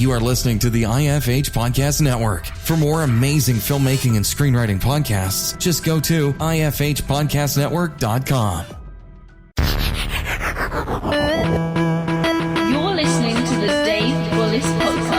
You are listening to the IFH Podcast Network. For more amazing filmmaking and screenwriting podcasts, just go to ifhpodcastnetwork.com. You're listening to the Dave Bullis Podcast.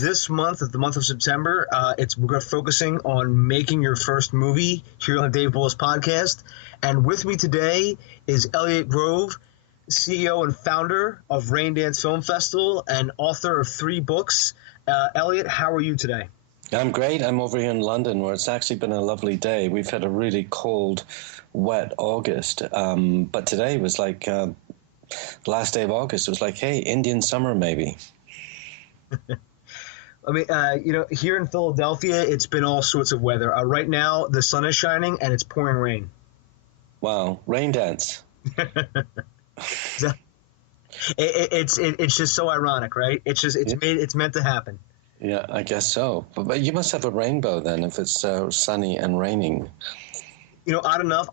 This month, the month of September, we're focusing on making your first movie here on the Dave Bullis Podcast. And with me today is Elliot Grove, CEO and founder of Raindance Film Festival and author of 3 books. Elliot, how are you today? I'm great. I'm over here in London where it's actually been a lovely day. We've had a really cold, wet August. But today was like the last day of August. It was like, hey, Indian summer maybe. I mean, here in Philadelphia, it's been all sorts of weather. Right now, the sun is shining and it's pouring rain. Wow, rain dance. It's just so ironic, right? It's meant to happen. Yeah, I guess so. But you must have a rainbow then if it's sunny and raining. Odd enough,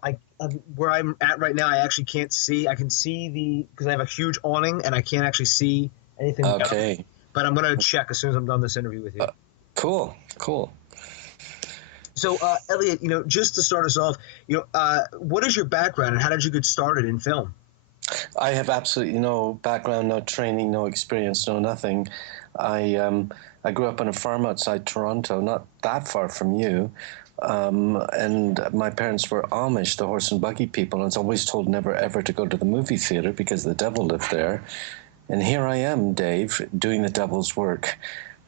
where I'm at right now, I actually can't see. I can see because I have a huge awning and I can't actually see anything. Okay. Else. But I'm going to check as soon as I'm done this interview with you. Cool. So, Elliot, just to start us off, what is your background and how did you get started in film? I have absolutely no background, no training, no experience, no nothing. I grew up on a farm outside Toronto, not that far from you. And my parents were Amish, the horse and buggy people, and I was always told never ever to go to the movie theater because the devil lived there. And here I am, Dave, doing the devil's work.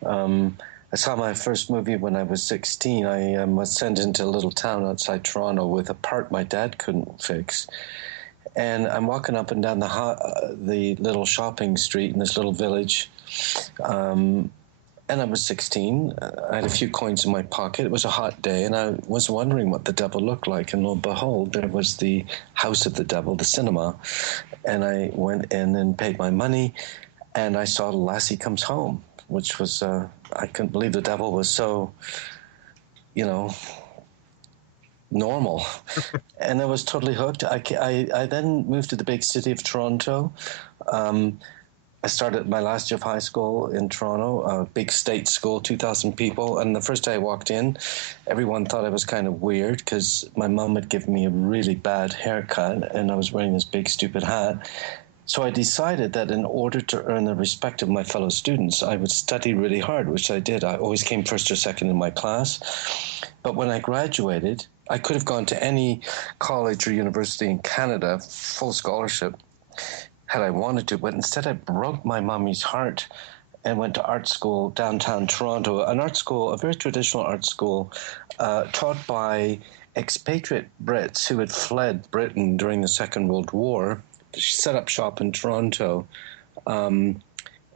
I saw my first movie when I was 16. I was sent into a little town outside Toronto with a part my dad couldn't fix. And I'm walking up and down the little shopping street in this little village. And I was 16. I had a few coins in my pocket. It was a hot day, and I was wondering what the devil looked like. And lo and behold, there was the House of the Devil, the cinema. And I went in and paid my money, and I saw Lassie Comes Home, which was, I couldn't believe the devil was so, normal. And I was totally hooked. I then moved to the big city of Toronto. I started my last year of high school in Toronto, a big state school, 2,000 people. And the first day I walked in, everyone thought I was kind of weird because my mom had given me a really bad haircut and I was wearing this big stupid hat. So I decided that in order to earn the respect of my fellow students, I would study really hard, which I did. I always came first or second in my class. But when I graduated, I could have gone to any college or university in Canada, full scholarship, had I wanted to, but instead I broke my mommy's heart and went to art school downtown Toronto, an art school, a very traditional art school, taught by expatriate Brits who had fled Britain during the Second World War. She set up shop in Toronto,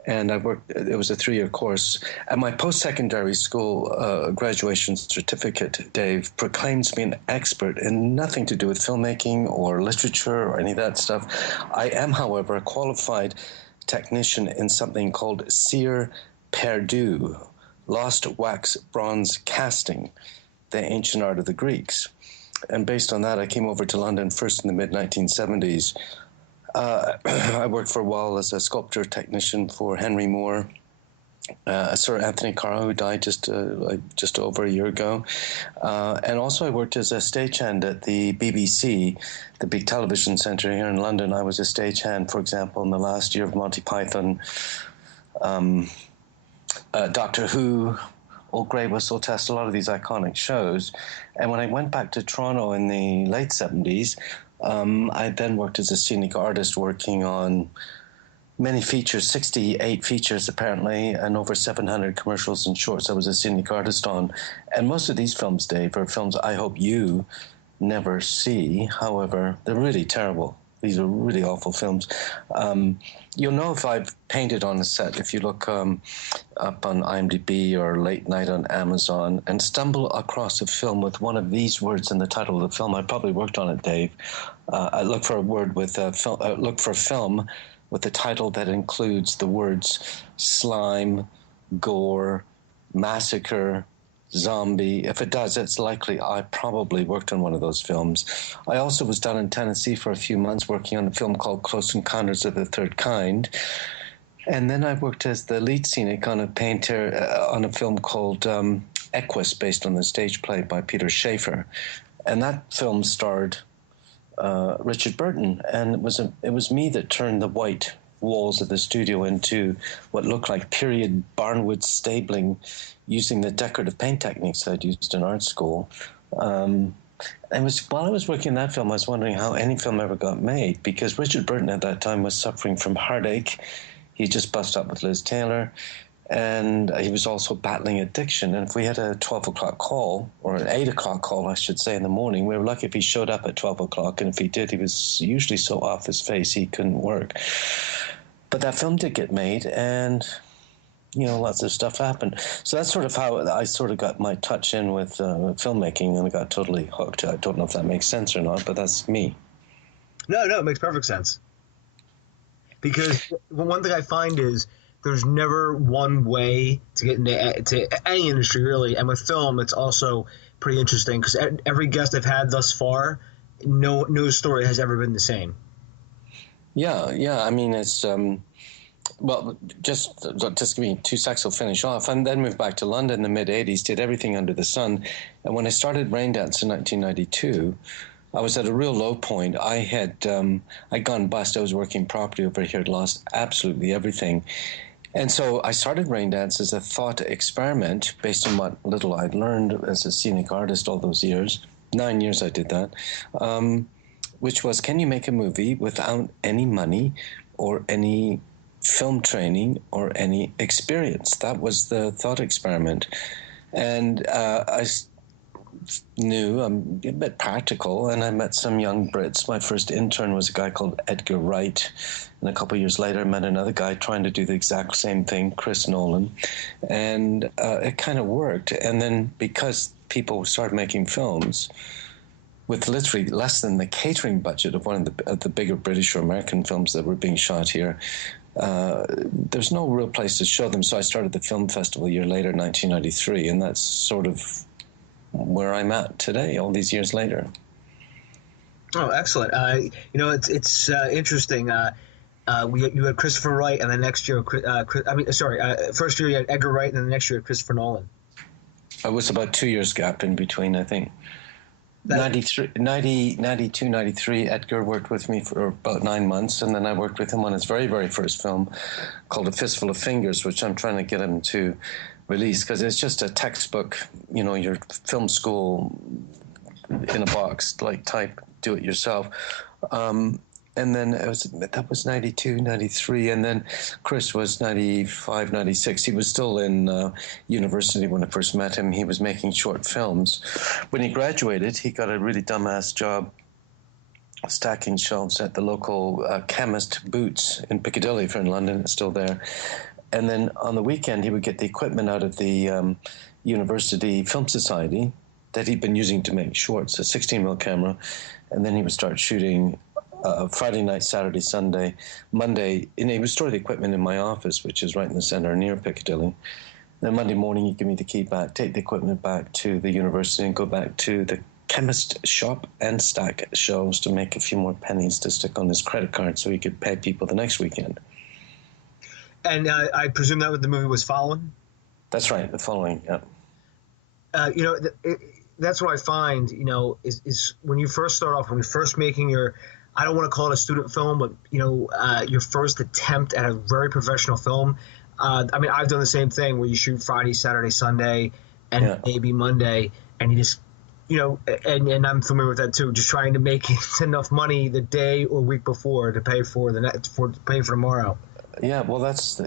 and I worked. It was a 3-year course. And my post-secondary school graduation certificate, Dave, proclaims me an expert in nothing to do with filmmaking or literature or any of that stuff. I am, however, a qualified technician in something called cire perdu, lost wax bronze casting, the ancient art of the Greeks. And based on that, I came over to London first in the mid-1970s. I worked for a while as a sculptor technician for Henry Moore, Sir Anthony Carr, who died just over a year ago. And also I worked as a stagehand at the BBC, the big television centre here in London. I was a stagehand, for example, in the last year of Monty Python, Doctor Who, Old Grey Whistle Test, a lot of these iconic shows. And when I went back to Toronto in the late 70s, I then worked as a scenic artist working on many features, 68 features apparently, and over 700 commercials and shorts I was a scenic artist on. And most of these films, Dave, are films I hope you never see. However, they're really terrible. These are really awful films. You'll know if I've painted on a set if you look up on IMDb or late night on Amazon and stumble across a film with one of these words in the title of the film. I probably worked on it, Dave. I look for a word with look for a film with a title that includes the words slime, gore, massacre, zombie. If it does, it's likely I probably worked on one of those films. I also was down in Tennessee for a few months working on a film called Close Encounters of the Third Kind. And then I worked as the lead scenic on a painter on a film called Equus, based on the stage play by Peter Shaffer. And that film starred Richard Burton, and it was me that turned the white walls of the studio into what looked like period barnwood stabling, using the decorative paint techniques I'd used in art school. And while I was working on that film, I was wondering how any film ever got made, because Richard Burton at that time was suffering from heartache. He just busted up with Liz Taylor, and he was also battling addiction. And if we had a 12 o'clock call, or an 8 o'clock call, I should say, in the morning, we were lucky if he showed up at 12 o'clock, and if he did, he was usually so off his face he couldn't work. But that film did get made, and lots of stuff happened. So that's sort of how I sort of got my touch in with filmmaking, and I got totally hooked. I don't know if that makes sense or not, but that's me. No, it makes perfect sense. Because one thing I find is there's never one way to get into any industry, really. And with film, it's also pretty interesting because every guest I've had thus far, no story has ever been the same. Yeah. I mean, it's well, just give me 2 seconds, I'll finish off. And then moved back to London in the mid-'80s, did everything under the sun. And when I started Raindance in 1992, I was at a real low point. I'd gone bust. I was working property over here, had lost absolutely everything. And so I started Raindance as a thought experiment based on what little I'd learned as a scenic artist all those years. 9 years I did that. Which was, can you make a movie without any money or any film training or any experience? That was the thought experiment. And I knew I'm a bit practical, and I met some young Brits. My first intern was a guy called Edgar Wright, and a couple of years later I met another guy trying to do the exact same thing, Chris Nolan, and it kind of worked. And then because people started making films with literally less than the catering budget of one of the bigger British or American films that were being shot here, there's no real place to show them. So I started the film festival a year later, 1993, and that's sort of where I'm at today, all these years later. Oh, excellent. It's interesting. You had Christopher Wright, and the next year, first year you had Edgar Wright, and then the next year Christopher Nolan. It was about 2 years gap in between, I think. 92, 93, Edgar worked with me for about 9 months, and then I worked with him on his very, very first film called A Fistful of Fingers, which I'm trying to get him to release, because it's just a textbook, your film school in a box, like type, do it yourself. And then that was 92, 93, and then Chris was 95, 96. He was still in university when I first met him. He was making short films. When he graduated, he got a really dumbass job stacking shelves at the local chemist Boots in Piccadilly, if you're in London. It's still there. And then on the weekend, he would get the equipment out of the University Film Society that he'd been using to make shorts, a 16mm camera, and then he would start shooting Friday night, Saturday, Sunday, Monday, and he would store the equipment in my office, which is right in the center near Piccadilly. Then Monday morning, he'd give me the key back, take the equipment back to the university, and go back to the chemist shop and stack shelves to make a few more pennies to stick on his credit card so he could pay people the next weekend. And I presume that what the movie was following? That's right, the following, yeah. That's what I find, is when you first start off, when you're first making your, I don't want to call it a student film, but, your first attempt at a very professional film. I've done the same thing where you shoot Friday, Saturday, Sunday, and maybe Monday, and you just, and I'm familiar with that too, just trying to make enough money the day or week before to pay for tomorrow. Yeah, well, that's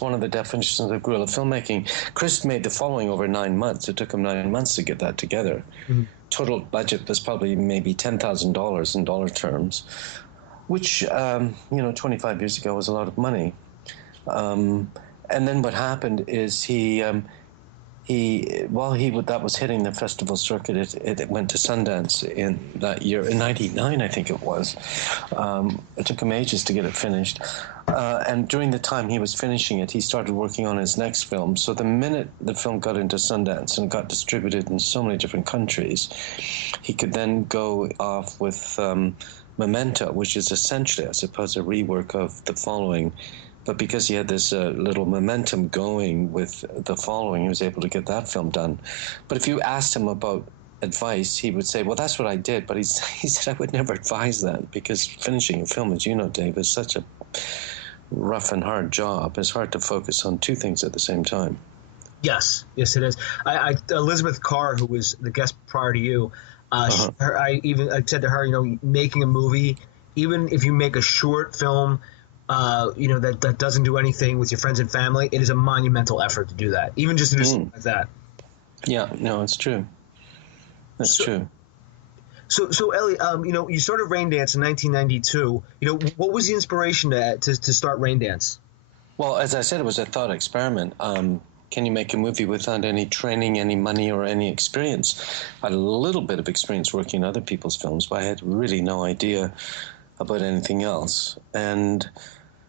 one of the definitions of guerrilla filmmaking. Chris made the following over 9 months. It took him 9 months to get that together, total budget was probably maybe $10,000 in dollar terms, which, 25 years ago was a lot of money. And then what happened is that was hitting the festival circuit, it went to Sundance in that year, in 99, I think it was. It took him ages to get it finished. And during the time he was finishing it, he started working on his next film. So the minute the film got into Sundance and got distributed in so many different countries, he could then go off with Memento, which is essentially, I suppose, a rework of The Following. But because he had this little momentum going with The Following, he was able to get that film done. But if you asked him about advice, he would say, well, that's what I did. But he said, I would never advise that, because finishing a film, as you know, Dave, is such a rough and hard job. It's hard to focus on two things at the same time. Yes, it is. Elizabeth Carr, who was the guest prior to you, I said to her, making a movie, even if you make a short film, that doesn't do anything with your friends and family, it is a monumental effort to do that, even just to do something like that. Yeah, no, it's true. That's true. So Ellie, you started Raindance in 1992. What was the inspiration to start Raindance? Well, as I said, it was a thought experiment. Can you make a movie without any training, any money, or any experience? I had a little bit of experience working on other people's films, but I had really no idea about anything else. And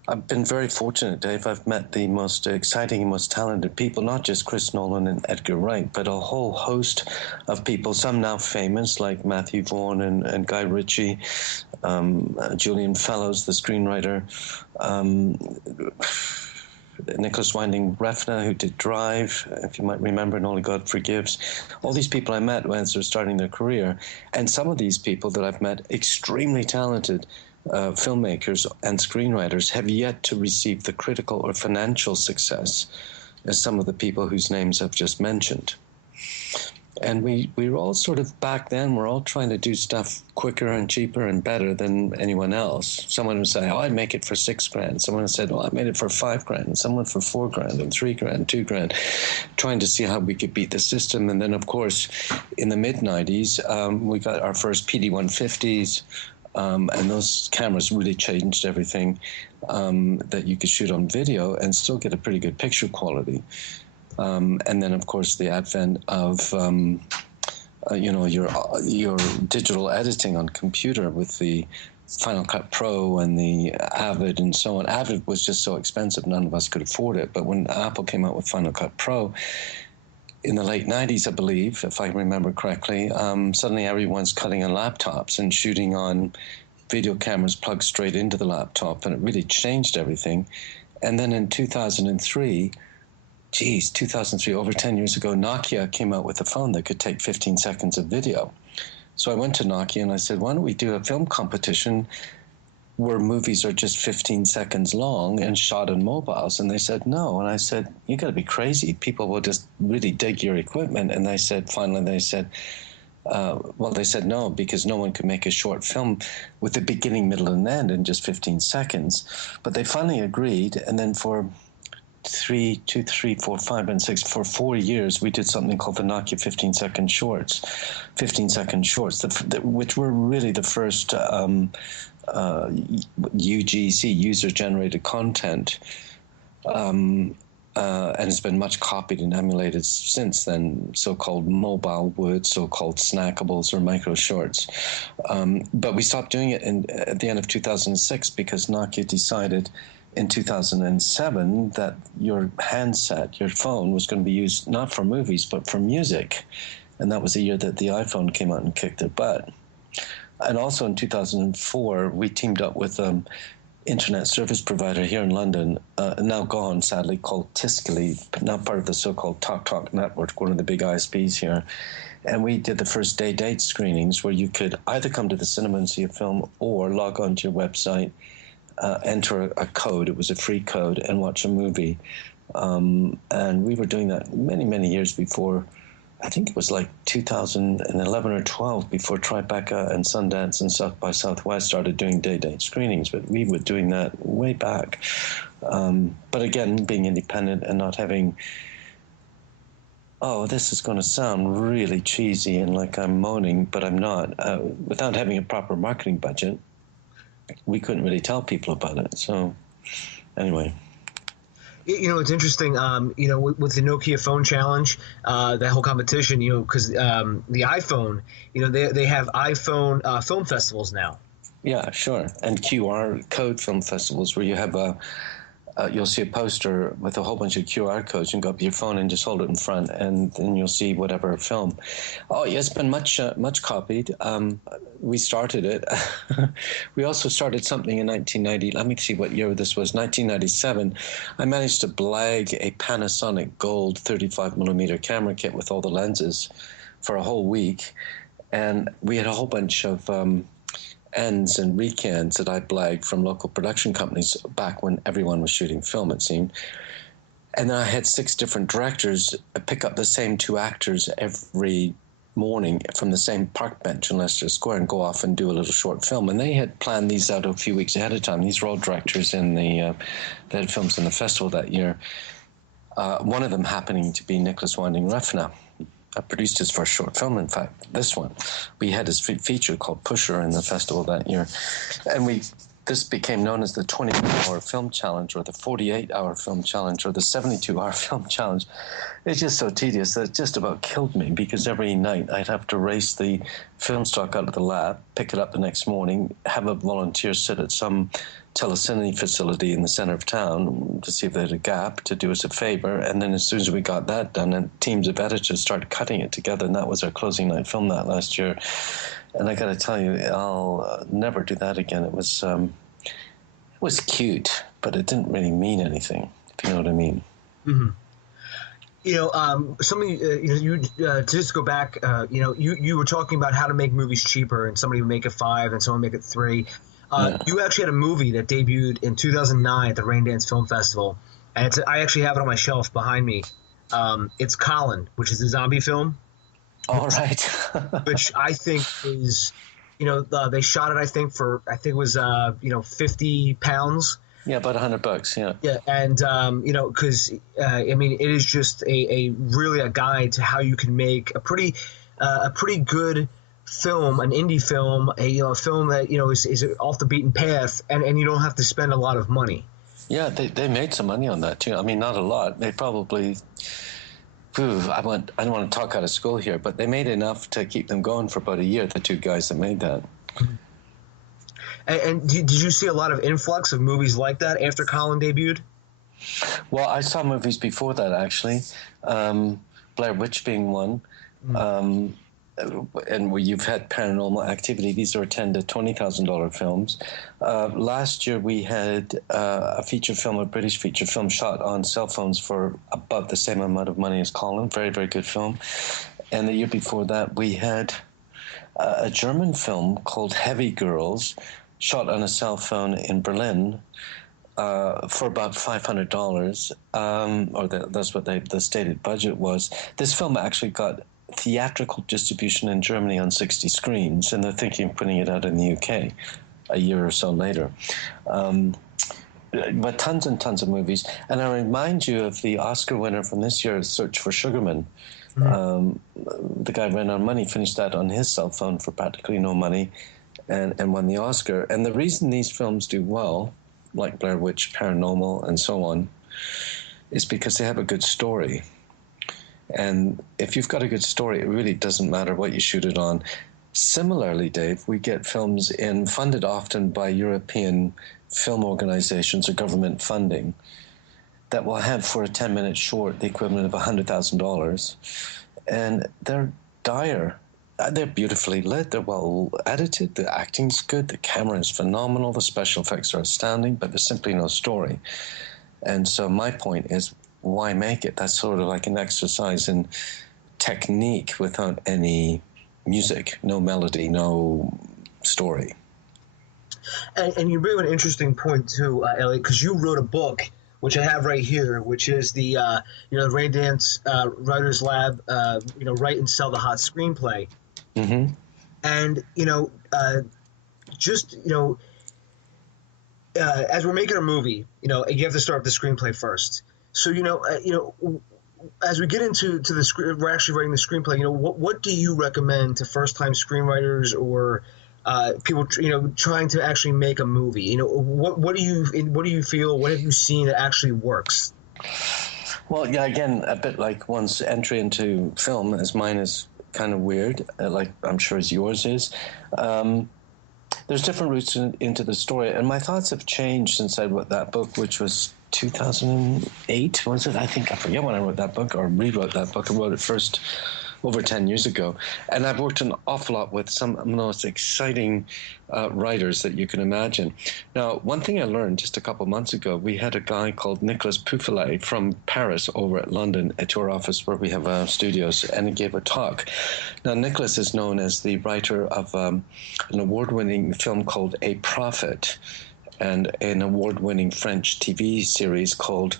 I've been very fortunate, Dave. I've met the most exciting and most talented people, not just Chris Nolan and Edgar Wright, but a whole host of people, some now famous, like Matthew Vaughn and Guy Ritchie, Julian Fellows, the screenwriter, Nicholas Winding Refn, who did Drive, if you might remember, and Only God Forgives. All these people I met when they were starting their career. And some of these people that I've met, extremely talented filmmakers and screenwriters, have yet to receive the critical or financial success as some of the people whose names I've just mentioned. And we were all sort of, back then, we're all trying to do stuff quicker and cheaper and better than anyone else. Someone would say, I'd make it for $6,000. Someone said, I made it for $5,000. And someone for $4,000 and $3,000, $2,000, trying to see how we could beat the system. And then, of course, in the mid-90s, we got our first PD-150s, and those cameras really changed everything, that you could shoot on video and still get a pretty good picture quality. And then, of course, the advent of, your digital editing on computer with the Final Cut Pro and the Avid and so on. Avid was just so expensive, none of us could afford it. But when Apple came out with Final Cut Pro in the late 90s, I believe, if I remember correctly, suddenly everyone's cutting on laptops and shooting on video cameras plugged straight into the laptop, and it really changed everything. And then in 2003, over 10 years ago, Nokia came out with a phone that could take 15 seconds of video. So I went to Nokia and I said, why don't we do a film competition where movies are just 15 seconds long and shot on mobiles? And they said no. And I said, you got to be crazy. People will just really dig your equipment. And they said no, because no one could make a short film with the beginning, middle, and end in just 15 seconds. But they finally agreed, and then for 3, 2, 3, 4, 5, and 6, for 4 years, we did something called the Nokia 15-second shorts, which were really the first UGC, user-generated content, and it's been much copied and emulated since then, so-called mobile wood, so-called snackables or micro shorts. But we stopped doing it at the end of 2006 because Nokia decided in 2007 that your handset, your phone, was going to be used not for movies but for music. And that was the year that the iPhone came out and kicked their butt. And also in 2004, we teamed up with internet service provider here in London, now gone, sadly, called Tiscali, but now part of the so-called Talk Network, one of the big ISPs here. And we did the first day-date screenings where you could either come to the cinema and see a film or log onto your website, enter a code, it was a free code, and watch a movie. And we were doing that many, many years before. I think it was like 2011 or 12 before Tribeca and Sundance and South by Southwest started doing day-date screenings, but we were doing that way back. But again, being independent and not having oh, this is going to sound really cheesy and like I'm moaning, but I'm not. Without having a proper marketing budget, we couldn't really tell people about it. So anyway. It's interesting. With the Nokia phone challenge, that whole competition. Because the iPhone, they have iPhone film festivals now. Yeah, sure. And QR code film festivals where you have you'll see a poster with a whole bunch of QR codes. You can go up your phone and just hold it in front, and then you'll see whatever film. Oh, yeah, it's been much copied. We started it. We also started something in 1990. Let me see what year this was. 1997. I managed to blag a Panasonic Gold 35 millimeter camera kit with all the lenses for a whole week, and we had a whole bunch of ends and recans that I blagged from local production companies back when everyone was shooting film, it seemed. And then I had 6 different directors pick up the same 2 actors every morning from the same park bench in Leicester Square and go off and do a little short film. And they had planned these out a few weeks ahead of time. These were all directors in they had films in the festival that year. One of them happening to be Nicholas Winding Refn. I produced his first short film, in fact, this one. We had his feature called Pusher in the festival that year. And this became known as the 24-hour film challenge or the 48-hour film challenge or the 72-hour film challenge. It's just so tedious that it just about killed me because every night I'd have to race the film stock out of the lab, pick it up the next morning, have a volunteer sit at some telecine facility in the center of town to see if they had a gap to do us a favor, and then as soon as we got that done, and teams of editors started cutting it together, and that was our closing night film that last year. And I got to tell you, I'll never do that again. It was cute, but it didn't really mean anything, if you know what I mean. Mm-hmm. Something to just go back, you were talking about how to make movies cheaper, and somebody would make it 5 and someone would make it 3. Yeah. You actually had a movie that debuted in 2009 at the Raindance Film Festival, and I actually have it on my shelf behind me. It's Colin, which is a zombie film. All right. Which I think is, they shot it, I think it was, 50 pounds. Yeah, about $100, yeah. Yeah, and, because, it is just really a guide to how you can make a pretty good film, an indie film, a film that, is off the beaten path, and you don't have to spend a lot of money. Yeah, they made some money on that, too. I mean, not a lot. They probably... I don't want to talk out of school here, but they made enough to keep them going for about a year, the 2 guys that made that. And did you see a lot of influx of movies like that after Colin debuted? Well, I saw movies before that, actually. Blair Witch being one. And where you've had Paranormal Activity. These are $10,000 to $20,000 films. Last year we had a British feature film shot on cell phones for about the same amount of money as Colin. Very, very good film. And the year before that we had a German film called Heavy Girls, shot on a cell phone in Berlin for about $500, that's what the stated budget was. This film actually got theatrical distribution in Germany on 60 screens, and they're thinking of putting it out in the UK a year or so later. But tons and tons of movies. And I remind you of the Oscar winner from this year, Search for Sugarman. Mm-hmm. The guy ran out of money, finished that on his cell phone for practically no money, and won the Oscar. And the reason these films do well, like Blair Witch, Paranormal, and so on, is because they have a good story. And if you've got a good story, it really doesn't matter what you shoot it on. Similarly, Dave, we get films funded often by European film organizations or government funding that will have for a 10-minute short the equivalent of $100,000. And they're dire. They're beautifully lit. They're well edited. The acting's good. The camera is phenomenal. The special effects are astounding, but there's simply no story. And so my point is, why make it? That's sort of like an exercise in technique without any music, no melody, no story. And you bring up an interesting point too, Elliot, because you wrote a book, which I have right here, which is the Raindance Writers Lab, Write and Sell the Hot Screenplay. Mm-hmm. And as we're making a movie, you have to start with the screenplay first. So as we get into the script, we're actually writing the screenplay. What do you recommend to first-time screenwriters or people trying to actually make a movie? What do you feel? What have you seen that actually works? Well, yeah, again, a bit like one's entry into film, as mine is kind of weird, like I'm sure as yours is. There's different routes into the story, and my thoughts have changed since I wrote that book, which was 2008, was it? I forget when I wrote that book or rewrote that book. I wrote it first over 10 years ago. And I've worked an awful lot with some of the most exciting writers that you can imagine. Now, one thing I learned just a couple months ago, we had a guy called Nicolas Pouffelet from Paris over at London to our office where we have studios, and he gave a talk. Now, Nicolas is known as the writer of an award-winning film called A Prophet, and an award-winning French TV series called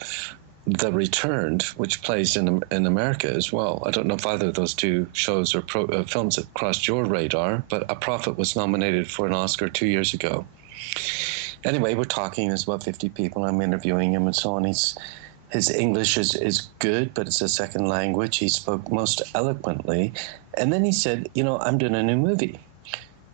The Returned, which plays in America as well. I don't know if either of those two shows or films have crossed your radar, but A Prophet was nominated for an Oscar 2 years ago. Anyway, we're talking, there's about 50 people, I'm interviewing him and so on. His English is good, but it's a second language. He spoke most eloquently. And then he said, I'm doing a new movie.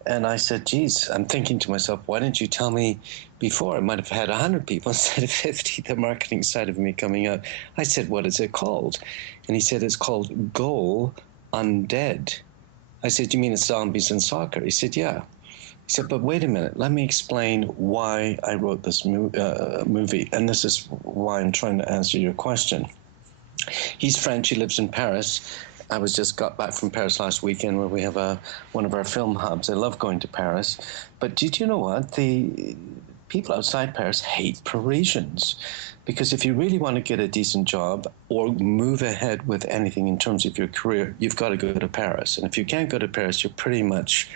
And I said, geez, I'm thinking to myself, why didn't you tell me before? I might have had 100 people instead of 50, the marketing side of me coming out. I said, what is it called? And he said, it's called Goal Undead. I said, you mean it's zombies and soccer? He said, yeah. He said, but wait a minute, let me explain why I wrote this movie. And this is why I'm trying to answer your question. He's French, he lives in Paris. I got back from Paris last weekend, where we have one of our film hubs. I love going to Paris. But did you know what? The people outside Paris hate Parisians. Because if you really want to get a decent job or move ahead with anything in terms of your career, you've got to go to Paris. And if you can't go to Paris, you're pretty much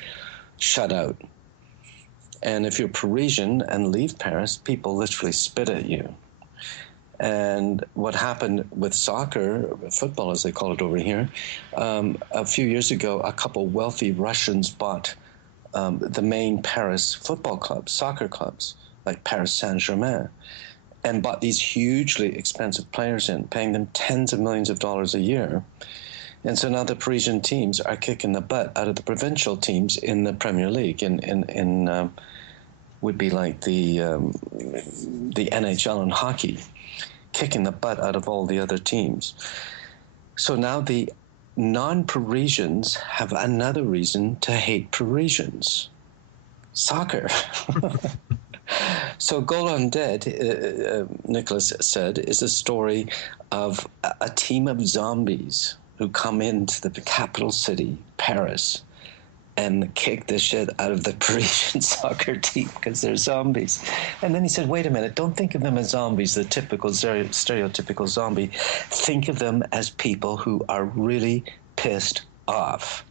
shut out. And if you're Parisian and leave Paris, people literally spit at you. And what happened with soccer, football as they call it over here, a few years ago, a couple wealthy Russians bought the main Paris football clubs, soccer clubs, like Paris Saint-Germain, and bought these hugely expensive players in, paying them tens of millions of dollars a year. And so now the Parisian teams are kicking the butt out of the provincial teams in the Premier League, in would be like the NHL in hockey, kicking the butt out of all the other teams. So now the non-Parisians have another reason to hate Parisians. Soccer. So Goal Undead, Nicholas said, is a story of a team of zombies who come into the capital city, Paris, and kick the shit out of the Parisian soccer team because they're zombies. And then he said, wait a minute, don't think of them as zombies, the typical stereotypical zombie. Think of them as people who are really pissed off.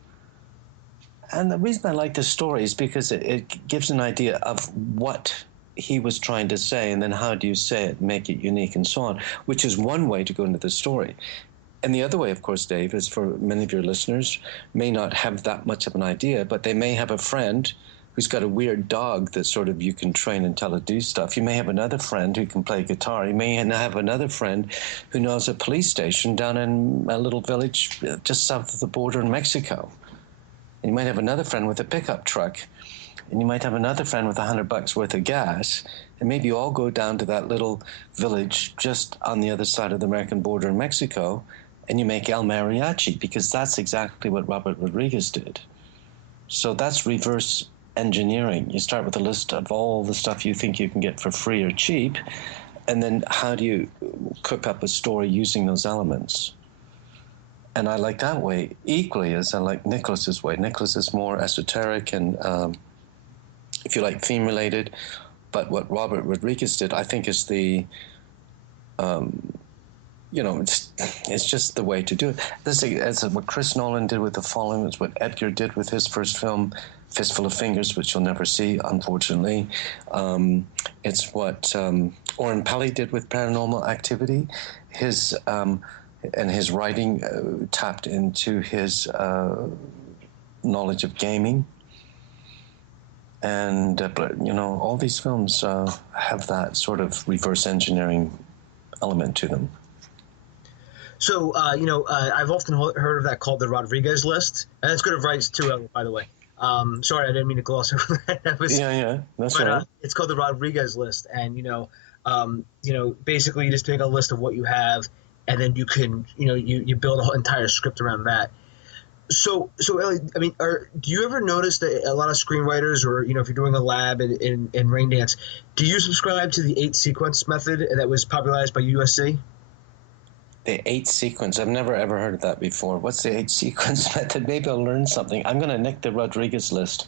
And the reason I like this story is because it gives an idea of what he was trying to say, and then how do you say it, make it unique, and so on, which is one way to go into the story. And the other way, of course, Dave, is for many of your listeners may not have that much of an idea, but they may have a friend who's got a weird dog that sort of you can train and tell it to do stuff. You may have another friend who can play guitar. You may have another friend who knows a police station down in a little village just south of the border in Mexico. And you might have another friend with a pickup truck. And you might have another friend with $100 worth of gas. And maybe you all go down to that little village just on the other side of the American border in Mexico, and you make El Mariachi, because that's exactly what Robert Rodriguez did. So that's reverse engineering. You start with a list of all the stuff you think you can get for free or cheap, and then how do you cook up a story using those elements? And I like that way equally as I like Nicholas's way. Nicholas is more esoteric and, if you like, theme-related. But what Robert Rodriguez did, I think, is the... it's just the way to do it. That's what Chris Nolan did with The Fallen. It's what Edgar did with his first film, Fistful of Fingers, which you'll never see, unfortunately. It's what Oren Peli did with Paranormal Activity. His writing tapped into his knowledge of gaming. And, all these films have that sort of reverse engineering element to them. So, I've often heard of that called the Rodriguez list, and it's good advice too, Elliot, by the way. Sorry, I didn't mean to gloss over that. Yeah, that's right. It's called the Rodriguez list, and basically you just make a list of what you have, and then you can, you build an entire script around that. So Elliot, I mean, do you ever notice that a lot of screenwriters, or if you're doing a lab in Raindance, do you subscribe to the 8 sequence method that was popularized by USC? The 8 sequence. I've never ever heard of that before. What's the 8 sequence method? Maybe I'll learn something. I'm going to nick the Rodriguez list.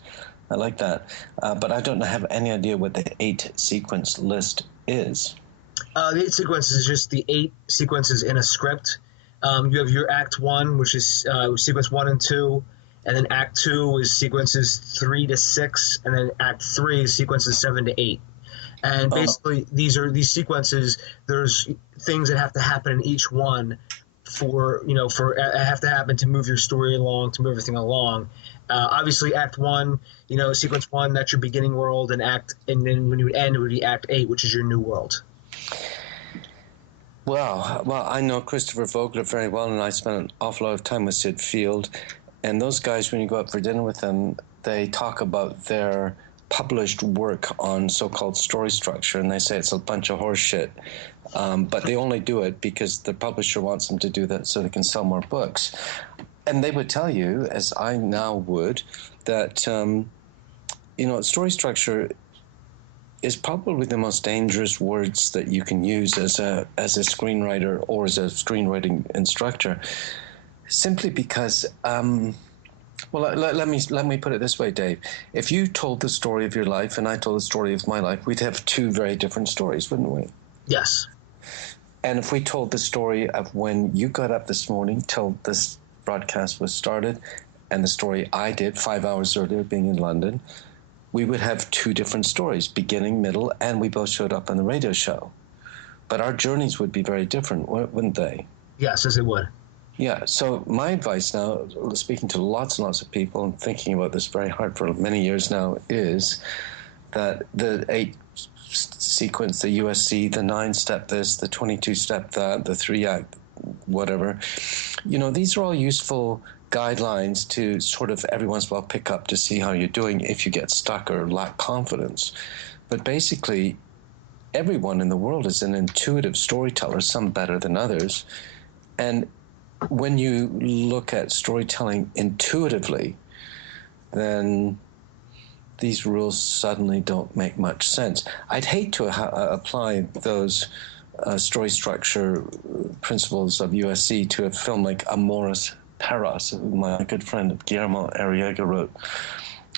I like that. But I don't have any idea what the 8 sequence list is. The 8 sequences is just the 8 sequences in a script. You have your Act 1, which is sequence 1 and 2. And then Act 2 is sequences 3 to 6. And then Act 3 is sequences 7 to 8. And basically, these sequences. There's things that have to happen in each one have to happen to move your story along, to move everything along. Obviously, Act 1, sequence 1, that's your beginning world, and then when you would end, it would be Act 8, which is your new world. Well, I know Christopher Vogler very well, and I spent an awful lot of time with Sid Field. And those guys, when you go out for dinner with them, they talk about their published work on so-called story structure, and they say it's a bunch of horse shit. But they only do it because the publisher wants them to do that so they can sell more books. And they would tell you, as I now would, that story structure is probably the most dangerous words that you can use as a screenwriter or as a screenwriting instructor, simply because let me put it this way, Dave. If you told the story of your life and I told the story of my life, we'd have 2 very different stories, wouldn't we? Yes. And if we told the story of when you got up this morning till this broadcast was started, and the story I did 5 hours earlier being in London, we would have 2 different stories, beginning, middle, and we both showed up on the radio show. But our journeys would be very different, wouldn't they? Yes, as it would. Yeah, so my advice now, speaking to lots and lots of people and thinking about this very hard for many years now, is that the 8 sequence, the USC, the 9-step this, the 22-step that, the 3-act whatever, these are all useful guidelines to sort of every once in a while pick up to see how you're doing if you get stuck or lack confidence. But basically, everyone in the world is an intuitive storyteller, some better than others. And when you look at storytelling intuitively, then these rules suddenly don't make much sense. I'd hate to apply those story structure principles of USC to a film like Amores Perros, my good friend Guillermo Arriaga wrote,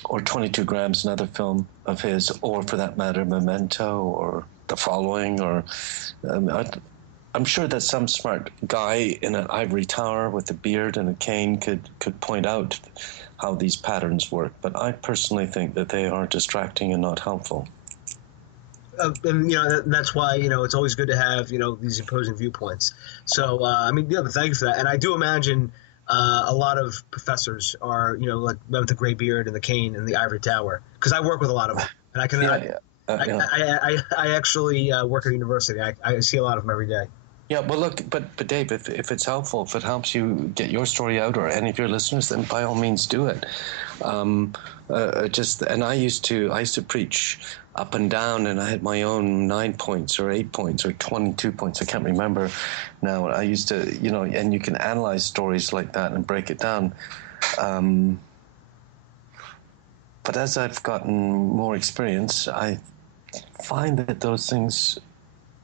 or 22 Grams, another film of his, or for that matter, Memento, or The Following, or I'm sure that some smart guy in an ivory tower with a beard and a cane could point out how these patterns work, but I personally think that they are distracting and not helpful. And that's why it's always good to have these opposing viewpoints. So but thank you for that. And I do imagine a lot of professors are like with the gray beard and the cane and the ivory tower, because I work with a lot of them, and I can. I actually work at a university. I see a lot of them every day. Yeah, well, look, but Dave, if it's helpful, if it helps you get your story out, or any of your listeners, then by all means do it. And I used to preach up and down, and I had my own 9 points or 8 points or 22 points. I can't remember now. I used to, and you can analyze stories like that and break it down. But as I've gotten more experience, I find that those things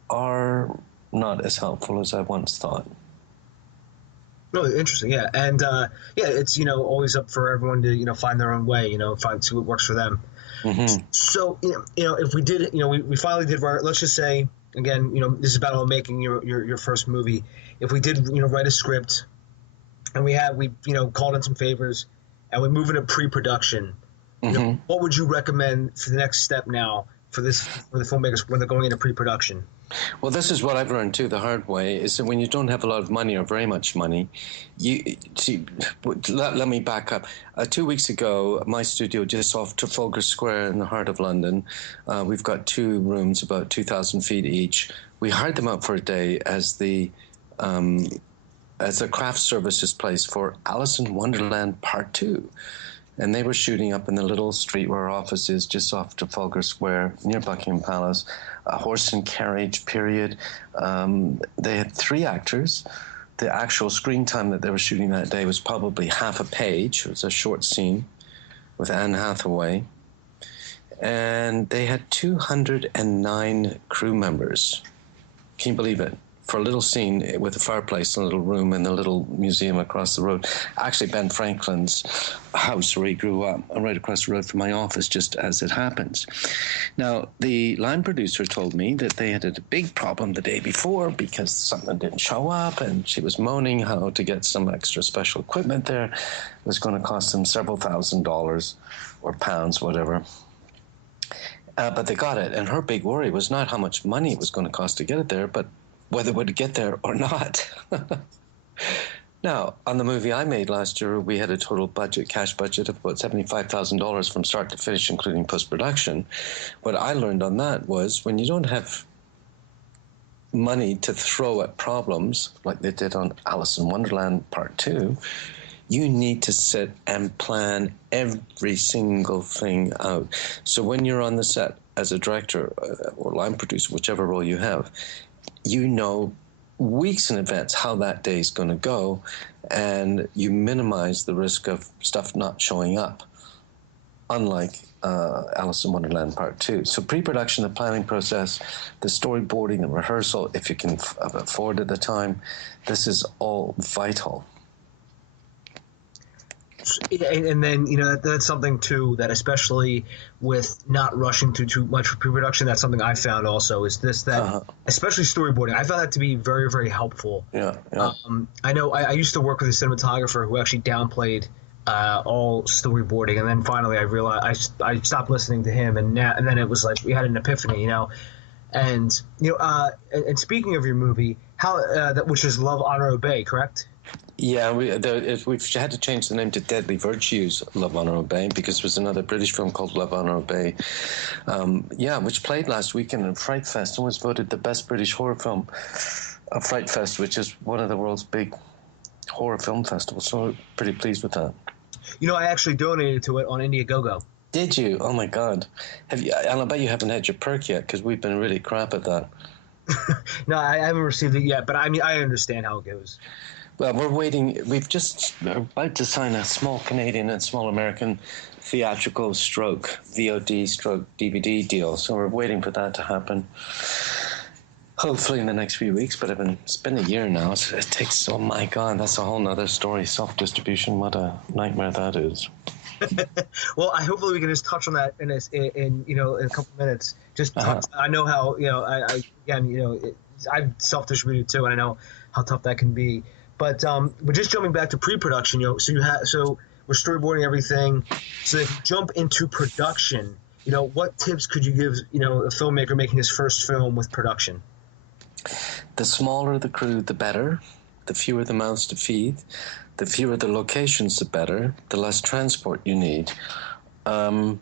are not as helpful as I once thought. Oh, interesting, yeah, and it's always up for everyone to find their own way, see what works for them. Mm-hmm. So if we did, we finally did write. Let's just say again, this is about making your first movie. If we did, write a script, and we called in some favors, and we move into pre-production, mm-hmm. What would you recommend for the next step now for the filmmakers when they're going into pre-production? Well, this is what I've learned too the hard way, is that when you don't have a lot of money or very much money, let me back up. 2 weeks ago, my studio just off Trafalgar Square in the heart of London, we've got 2 rooms, about 2,000 feet each. We hired them out for a day as the as a craft services place for Alice in Wonderland Part 2. And they were shooting up in the little street where our office is, just off Trafalgar Square, near Buckingham Palace, a horse and carriage period. They had 3 actors. The actual screen time that they were shooting that day was probably half a page. It was a short scene with Anne Hathaway. And they had 209 crew members. Can you believe it? For a little scene with a fireplace in a little room in the little museum across the road. Actually, Ben Franklin's house where he grew up, right across the road from my office, just as it happens. Now, the line producer told me that they had a big problem the day before because something didn't show up, and she was moaning how to get some extra special equipment there. It was going to cost them several $1,000s or pounds, whatever. But they got it, and her big worry was not how much money it was going to cost to get it there, but whether it would get there or not. Now, on the movie I made last year, we had a total budget, cash budget of about $75,000 from start to finish, including post-production. What I learned on that was when you don't have money to throw at problems, like they did on Alice in Wonderland Part 2, you need to sit and plan every single thing out. So when you're on the set as a director or line producer, whichever role you have, you know weeks in advance how that day is going to go, and you minimize the risk of stuff not showing up, unlike Alice in Wonderland Part 2. So pre-production, the planning process, the storyboarding, the rehearsal, if you can afford at the time, this is all vital. And then, that's something, too, that especially with not rushing through too much for pre-production, that's something I found also is especially storyboarding. I found that to be very, very helpful. Yeah. I know I used to work with a cinematographer who actually downplayed all storyboarding. And then finally I realized I stopped listening to him. And then it was like we had an epiphany, And, and speaking of your movie, which is Love, Honor, Obey, correct? Yeah, we've had to change the name to Deadly Virtues, Love, Honor, Obey, because there was another British film called Love, Honor, Obey, which played last weekend at Fright Fest and was voted the best British horror film at Fright Fest, which is one of the world's big horror film festivals, so we're pretty pleased with that. I actually donated to it on Indiegogo. Did you? Oh, my God. Have you? And I bet you haven't had your perk yet, because we've been really crap at that. No, I haven't received it yet, but I mean, I understand how it goes. Well, we're waiting. We've just about to sign a small Canadian and small American theatrical stroke VOD stroke DVD deal. So we're waiting for that to happen. Hopefully in the next few weeks, but it's been a year now. So it takes, oh my God, that's a whole nother story. Self-distribution, what a nightmare that is. Well, hopefully we can just touch on that in a couple minutes. I know how, I've self-distributed too, and I know how tough that can be. But just jumping back to pre-production, so we're storyboarding everything. So if you jump into production, what tips could you give, a filmmaker making his first film with production? The smaller the crew, the better. The fewer the mouths to feed. The fewer the locations, the better. The less transport you need. That's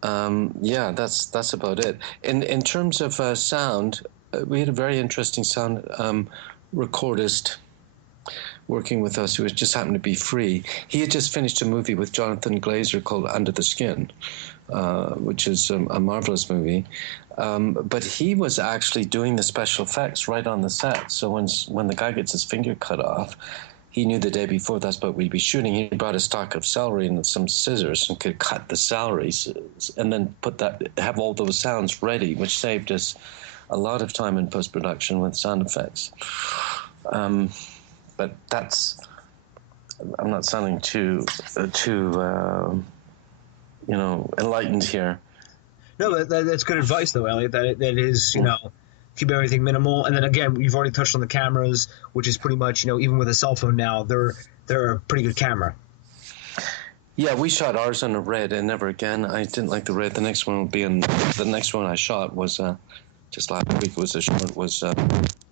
about it. In terms of sound, we had a very interesting sound recordist working with us who just happened to be free. He had just finished a movie with Jonathan Glazer called Under the Skin, which is a marvelous movie. But he was actually doing the special effects right on the set. So when the guy gets his finger cut off, he knew the day before that's what we'd be shooting. He brought a stock of celery and some scissors and could cut the celeries and then have all those sounds ready, which saved us a lot of time in post-production with sound effects. But I'm not sounding too enlightened here. No, that's good advice, though, Elliot. That is, keep everything minimal. And then again, you've already touched on the cameras, which is pretty much, even with a cell phone now, they're a pretty good camera. Yeah, we shot ours on a Red, and never again. I didn't like the Red. The next one the next one I shot was just last week. Was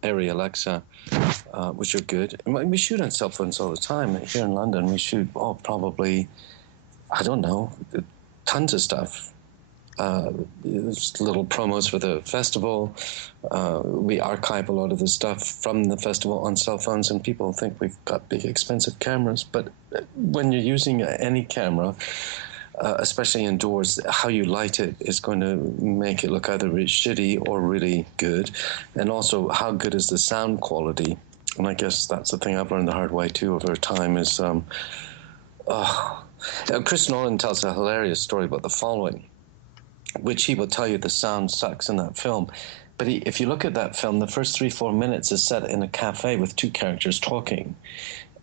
Arri Alexa, which are good. And we shoot on cell phones all the time here in London. We shoot probably, I don't know, tons of stuff. little promos for the festival. We archive a lot of the stuff from the festival on cell phones, and people think we've got big, expensive cameras. But when you're using any camera, especially indoors, how you light it is going to make it look either really shitty or really good. And also, how good is the sound quality? And I guess that's the thing I've learned the hard way, too, over time is... Chris Nolan tells a hilarious story about The Following, which he will tell you the sound sucks in that film. But if you look at that film, the first 3-4 minutes is set in a cafe with two characters talking.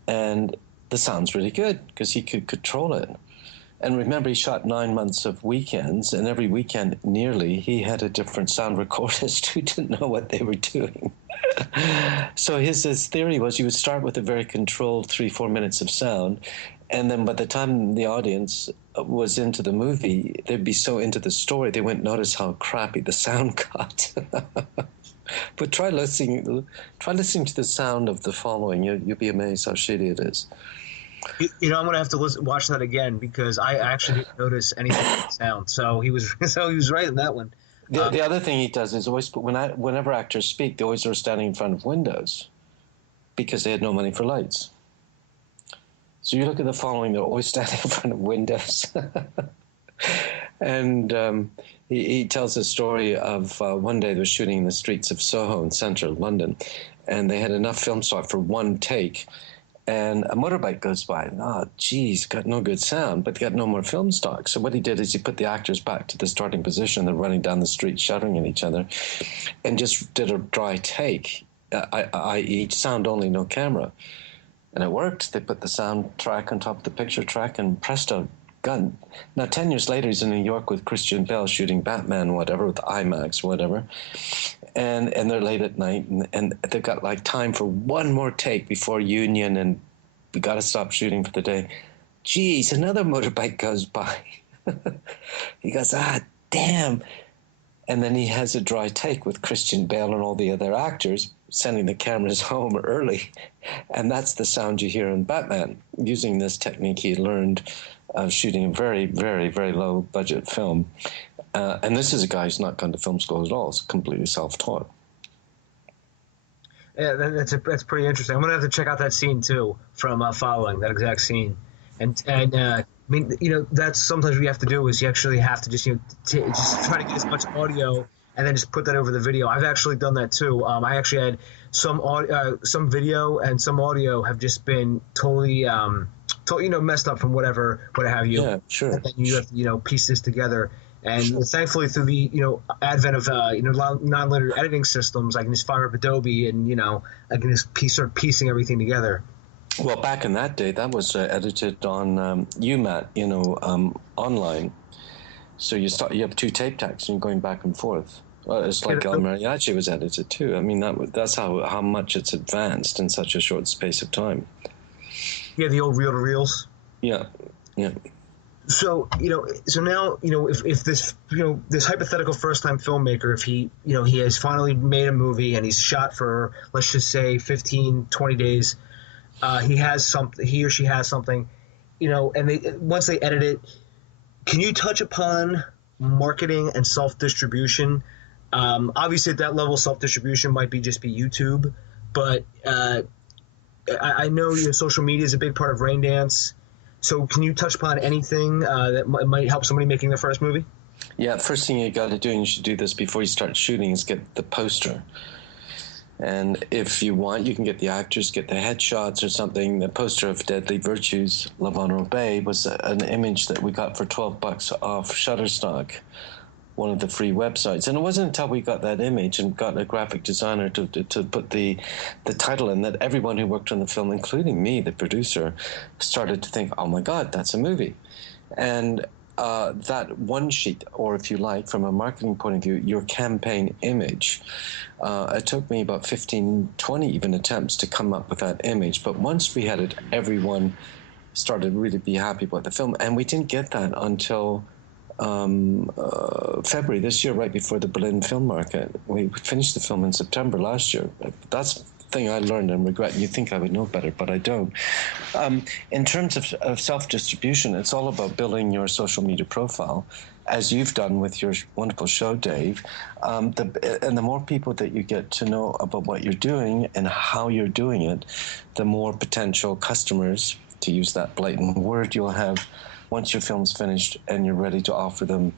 And the sound's really good because he could control it. And remember, he shot 9 months of weekends, and every weekend nearly he had a different sound recordist who didn't know what they were doing. So his theory was you would start with a very controlled 3-4 minutes of sound, and then by the time the audience was into the movie, they'd be so into the story they wouldn't notice how crappy the sound got. But try listening to the sound of The Following. You'll be amazed how shitty it is. I'm going to have to watch that again because I actually didn't notice anything with the sound. So he was right in that one. The other thing he does is always whenever actors speak, they always are standing in front of windows because they had no money for lights. So you look at The Following; they're always standing in front of windows. And he tells a story of one day they were shooting in the streets of Soho in central London, and they had enough film stock for one take. And a motorbike goes by. Oh, geez, got no good sound, but got no more film stock. So what he did is he put the actors back to the starting position. They're running down the street, shouting at each other, and just did a dry take, i.e. sound only, no camera. And it worked. They put the sound track on top of the picture track, and presto, gun. Now, 10 years later, he's in New York with Christian Bale shooting Batman, whatever, with IMAX, whatever. And they're late at night, and they've got like time for one more take before union, and we got to stop shooting for the day. Geez, another motorbike goes by. He goes, damn. And then he has a dry take with Christian Bale and all the other actors, sending the cameras home early. And that's the sound you hear in Batman, using this technique he learned shooting a very, very, very low budget film. And this is a guy who's not gone to film school at all. It's completely self-taught. Yeah, that's pretty interesting. I'm gonna have to check out that scene too from Following, that exact scene. And I mean, that's sometimes what you have to do is you actually have to just just try to get as much audio and then just put that over the video. I've actually done that too. I actually had some video and some audio have just been totally messed up from what have you. Yeah, sure. And then you have to piece this together. And thankfully, through the advent of non-linear editing systems, I can just fire up Adobe and I can just start piecing everything together. Well, back in that day, that was edited on UMAT, online. So you have two tape decks and you're going back and forth. It's like El Mariachi was edited too. I mean, that's how much it's advanced in such a short space of time. Yeah, the old reel-to-reels. Yeah. So now if this this hypothetical first-time filmmaker, if he has finally made a movie and he's shot for, let's just say, 15-20 days, he or she has something, and once they edit it, can you touch upon marketing and self-distribution? Obviously, at that level, self-distribution might just be YouTube, but I know social media is a big part of Raindance. So can you touch upon anything that might help somebody making their first movie? Yeah, first thing you got to do, and you should do this before you start shooting, is get the poster. And if you want, you can get the actors, get the headshots or something. The poster of Deadly Virtues, Love, Honor, Obey, was an image that we got for $12 off Shutterstock, one of the free websites. And it wasn't until we got that image and got a graphic designer to put the title in that everyone who worked on the film, including me, the producer, started to think, oh my God, that's a movie. And that one sheet, or if you like, from a marketing point of view, your campaign image, it took me about 15, 20 even attempts to come up with that image. But once we had it, everyone started to really be happy about the film. And we didn't get that until February this year, right before the Berlin film market. We finished the film in September last year. That's thing I learned and regret. And you think I would know better, but I don't. In terms of self-distribution, it's all about building your social media profile, as you've done with your wonderful show, Dave. And the more people that you get to know about what you're doing and how you're doing it, the more potential customers, to use that blatant word, you'll have once your film's finished and you're ready to offer them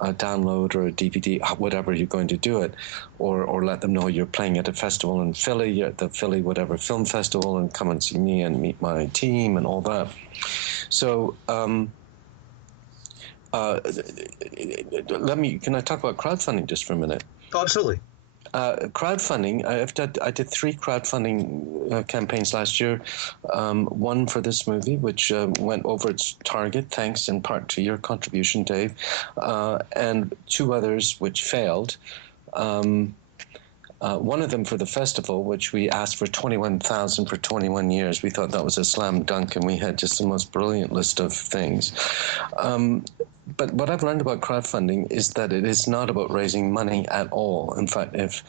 a download or a DVD, whatever you're going to do it, or let them know you're playing at a festival in Philly, you're at the Philly whatever film festival, and come and see me and meet my team and all that. So can I talk about crowdfunding just for a minute? Oh, absolutely. Crowdfunding, I did 3 crowdfunding campaigns last year. One for this movie, which went over its target, thanks in part to your contribution, Dave, and 2 others which failed. One of them for the festival, which we asked for $21,000 for 21 years. We thought that was a slam dunk, and we had just the most brilliant list of things. But what I've learned about crowdfunding is that it is not about raising money at all. In fact, if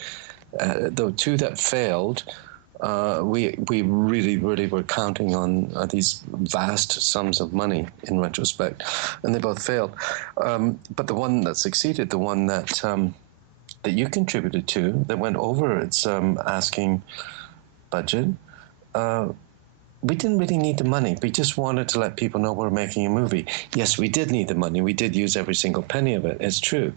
the 2 that failed, we really were counting on these vast sums of money in retrospect, and they both failed. But the one that succeeded, the one that you contributed to, that went over its asking budget, we didn't really need the money. We just wanted to let people know we're making a movie. Yes, we did need the money. We did use every single penny of it. It's true.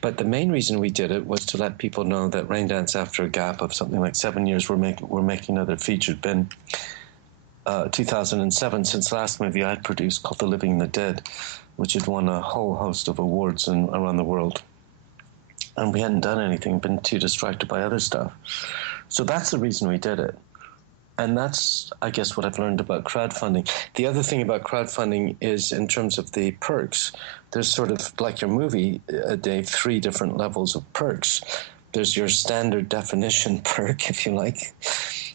But the main reason we did it was to let people know that Raindance, after a gap of something like 7 years, we're making another featured bin. 2007, since the last movie I had produced called The Living and the Dead, which had won a whole host of awards around the world. And we hadn't done anything, been too distracted by other stuff. So that's the reason we did it. And that's, I guess, what I've learned about crowdfunding. The other thing about crowdfunding is, in terms of the perks, there's sort of, like your movie, Dave, 3 different levels of perks. There's your standard definition perk, if you like,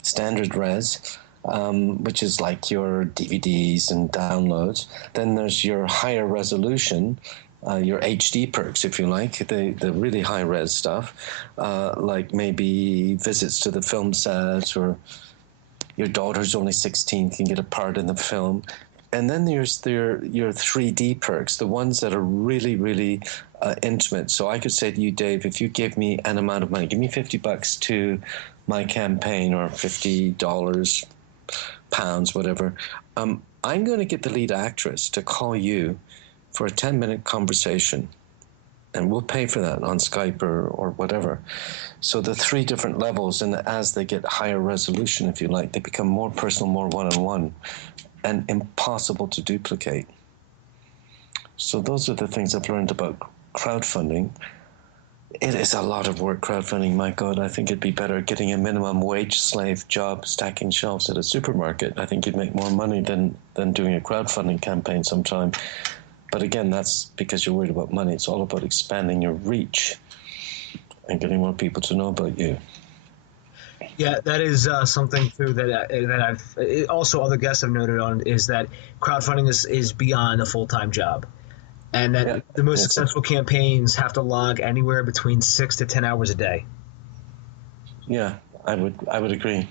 standard res, which is like your DVDs and downloads. Then there's your higher resolution, your HD perks, if you like, the really high res stuff, like maybe visits to the film set, or your daughter's only 16, can get a part in the film. And then there's your 3D perks, the ones that are really intimate. So I could say to you, Dave, if you give me an amount of money, give me $50 to my campaign, or $50, pounds, whatever, I'm going to get the lead actress to call you for a 10-minute conversation, and we'll pay for that on Skype or whatever. So the 3 different levels, and as they get higher resolution, if you like, they become more personal, more one-on-one, and impossible to duplicate. So those are the things I've learned about crowdfunding. It is a lot of work, crowdfunding. My God, I think it'd be better getting a minimum wage slave job stacking shelves at a supermarket. I think you'd make more money than doing a crowdfunding campaign sometime. But again, that's because you're worried about money. It's all about expanding your reach and getting more people to know about you. Yeah, that is something too that I've also other guests have noted on, is that crowdfunding is beyond a full-time job, and that the most successful campaigns have to log anywhere between 6 to 10 hours a day. Yeah, I would agree.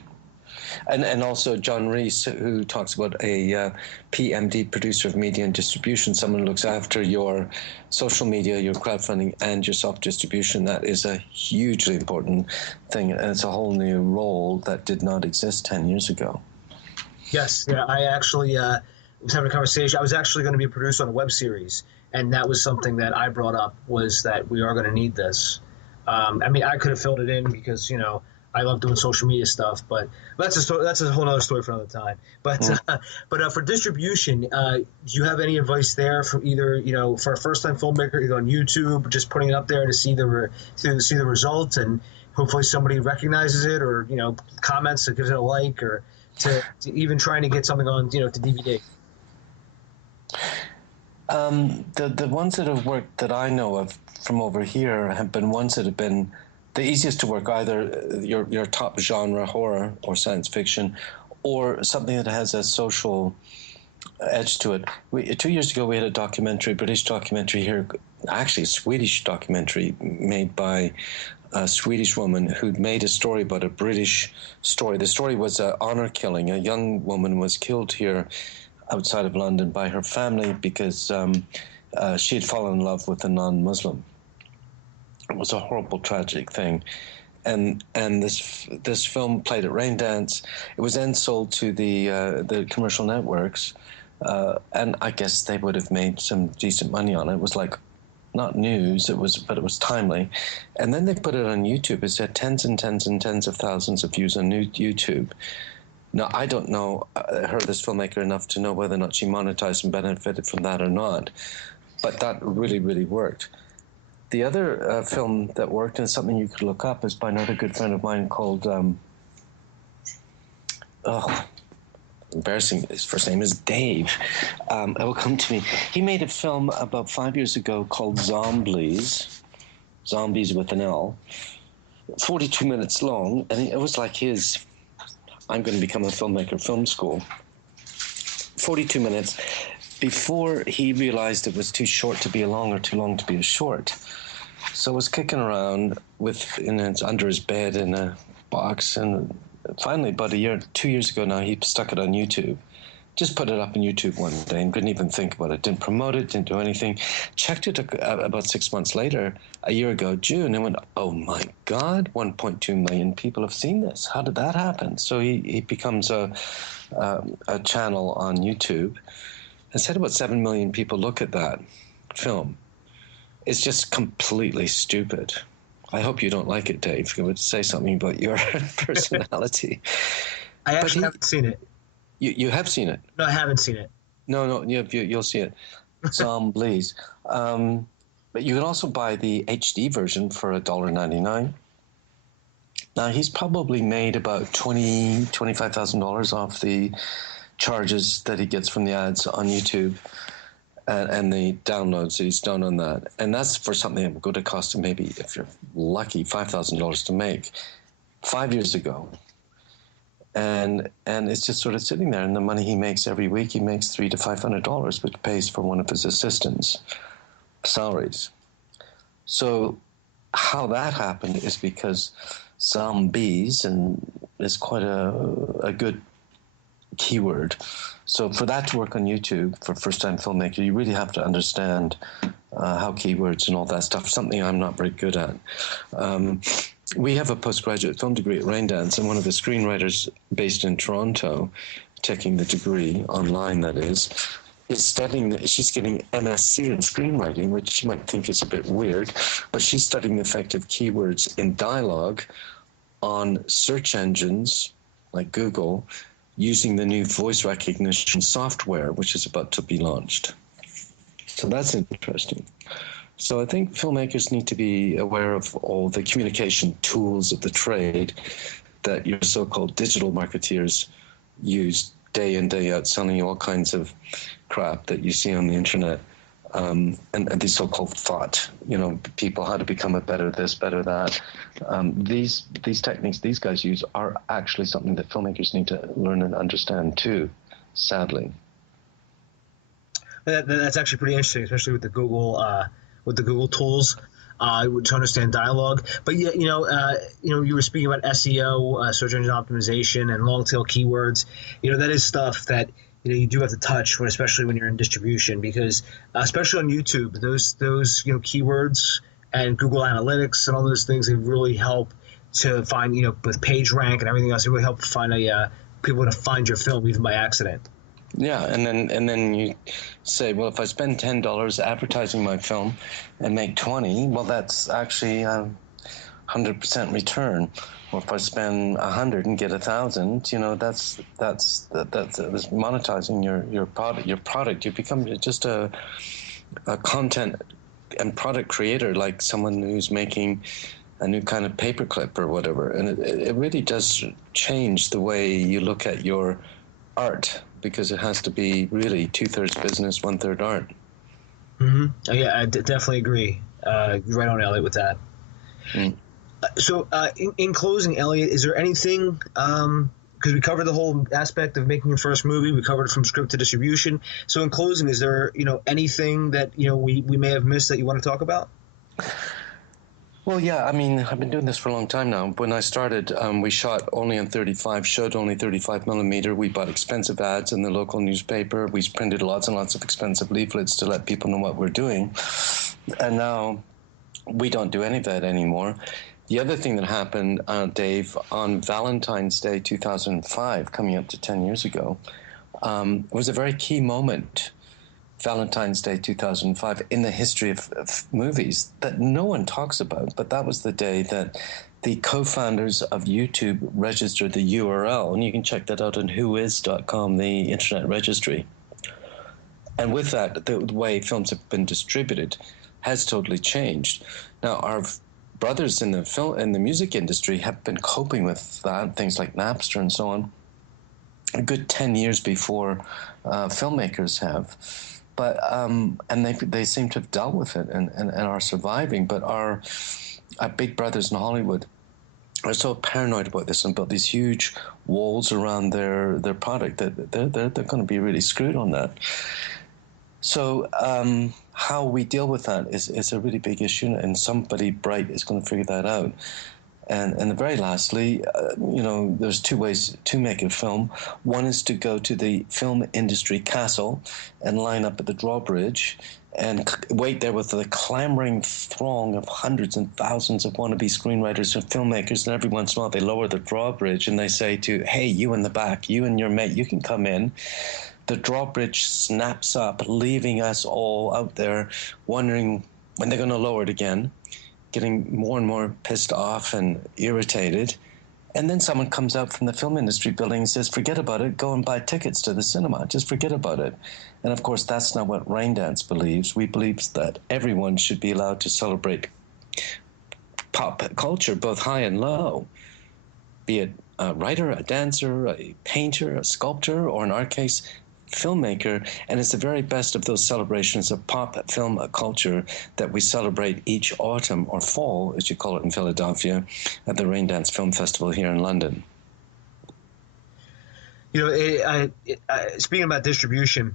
And also John Reese, who talks about a PMD, producer of media and distribution, someone who looks after your social media, your crowdfunding, and your self-distribution. That is a hugely important thing, and it's a whole new role that did not exist 10 years ago. Yes, yeah, I actually was having a conversation. I was actually going to be a producer on a web series, and that was something that I brought up, was that we are going to need this. I mean, I could have filled it in because, I love doing social media stuff, but that's a whole other story for another time. But for distribution, do you have any advice there from either for a first-time filmmaker, either on YouTube, just putting it up there to see the results, and hopefully somebody recognizes it, or comments or gives it a like, or to even trying to get something on to DVD? The ones that have worked that I know of from over here have been ones that have been the easiest to work, either your top genre, horror or science fiction, or something that has a social edge to it. 2 years ago, we had a documentary, British documentary here, actually a Swedish documentary made by a Swedish woman who'd made a story about a British story. The story was an honor killing. A young woman was killed here outside of London by her family because she had fallen in love with a non-Muslim. It was a horrible, tragic thing. And this film played at Raindance. It was then sold to the commercial networks, and I guess they would have made some decent money on it. It was like not news, but it was timely. And then they put it on YouTube. It had tens and tens and tens of thousands of views on YouTube. Now, I don't know her, this filmmaker, enough to know whether or not she monetized and benefited from that or not, but that really, really worked. The other film that worked, and something you could look up, is by another good friend of mine called, embarrassing, his first name is Dave. It will come to me. He made a film about 5 years ago called Zomblies with an L, 42 minutes long, and it was like his I'm going to become a filmmaker film school. 42 minutes before he realized it was too short to be a long or too long to be a short. So I was kicking around under his bed in a box, and finally about 2 years ago now, he stuck it on YouTube. Just put it up on YouTube one day and didn't even think about it. Didn't promote it, didn't do anything. Checked it about 6 months later, a year ago, June, and went, oh my God, 1.2 million people have seen this. How did that happen? So he becomes a channel on YouTube. And said about 7 million people look at that film. It's just completely stupid. I hope you don't like it, Dave. You would say something about your personality. I actually haven't seen it. You have seen it? No, I haven't seen it. No, you'll see it. Zomblies. But you can also buy the HD version for $1.99. Now, he's probably made about $25,000 off the charges that he gets from the ads on YouTube and the downloads that he's done on that. And that's for something that would cost him maybe, if you're lucky, $5,000 to make 5 years ago. And it's just sort of sitting there, and the money he makes every week, he makes $300 to $500, which pays for one of his assistants' salaries. So how that happened is because zombies, and is quite a good keyword. So for that to work on YouTube for first-time filmmaker, you really have to understand how keywords and all that stuff, something I'm not very good at. We have a postgraduate film degree at Raindance, and one of the screenwriters based in Toronto, taking the degree online, that is studying, she's getting MSc in screenwriting, which you might think is a bit weird, but she's studying the effect of keywords in dialogue on search engines like Google, using the new voice recognition software, which is about to be launched. So that's interesting. So I think filmmakers need to be aware of all the communication tools of the trade that your so-called digital marketeers use day in, day out, selling you all kinds of crap that you see on the internet. And the so-called thought, people, how to become a better this, better that. These techniques these guys use are actually something that filmmakers need to learn and understand too, sadly. That's actually pretty interesting, especially with the Google tools to understand dialogue. But yeah, you were speaking about SEO, search engine optimization, and long tail keywords. That is stuff that you do have to touch, especially when you're in distribution, because especially on YouTube, those keywords and Google Analytics and all those things, they really help to find, with page rank and everything else, they really help find people to find your film even by accident. Yeah, and then you say, well, if I spend $10 advertising my film and make 20, well, that's actually 100% return. Or if I spend 100 and get 1,000, that's monetizing your product. You become just a content and product creator, like someone who's making a new kind of paperclip or whatever. And it really does change the way you look at your art, because it has to be really 2/3 business, 1/3 art. Mm-hmm. Yeah, I definitely agree. You're right on, Elliot, with that. So in closing, Elliot, is there anything, because we covered the whole aspect of making your first movie. We covered it from script to distribution. So in closing, is there, anything that, we may have missed that you want to talk about? Well, yeah, I mean, I've been doing this for a long time now. When I started, we shot only on 35, showed only 35 millimeter. We bought expensive ads in the local newspaper. We printed lots and lots of expensive leaflets to let people know what we're doing. And now we don't do any of that anymore. The other thing that happened, Dave, on Valentine's Day 2005, coming up to 10 years ago, was a very key moment, Valentine's Day 2005, in the history of movies that no one talks about. But that was the day that the co-founders of YouTube registered the URL, and you can check that out on whois.com, the internet registry. And with that, the way films have been distributed has totally changed. Now, our brothers in the music industry have been coping with that, things like Napster and so on, a good 10 years before filmmakers have. But and they seem to have dealt with it and are surviving. But our big brothers in Hollywood are so paranoid about this and built these huge walls around their product that they're going to be really screwed on that. So how we deal with that is a really big issue, and somebody bright is going to figure that out. And very lastly, there's two ways to make a film. One is to go to the film industry castle and line up at the drawbridge and wait there with the clamoring throng of hundreds and thousands of wannabe screenwriters and filmmakers, and every once in a while they lower the drawbridge and they say to, hey, you in the back, you and your mate, you can come in. The drawbridge snaps up, leaving us all out there wondering when they're going to lower it again, getting more and more pissed off and irritated. And then someone comes out from the film industry building and says, forget about it, go and buy tickets to the cinema, just forget about it. And of course, that's not what Raindance believes. We believe that everyone should be allowed to celebrate pop culture, both high and low, be it a writer, a dancer, a painter, a sculptor, or in our case, filmmaker. And it's the very best of those celebrations of pop film culture that we celebrate each autumn, or fall, as you call it in Philadelphia, at the Raindance Film Festival here in London. Speaking about distribution,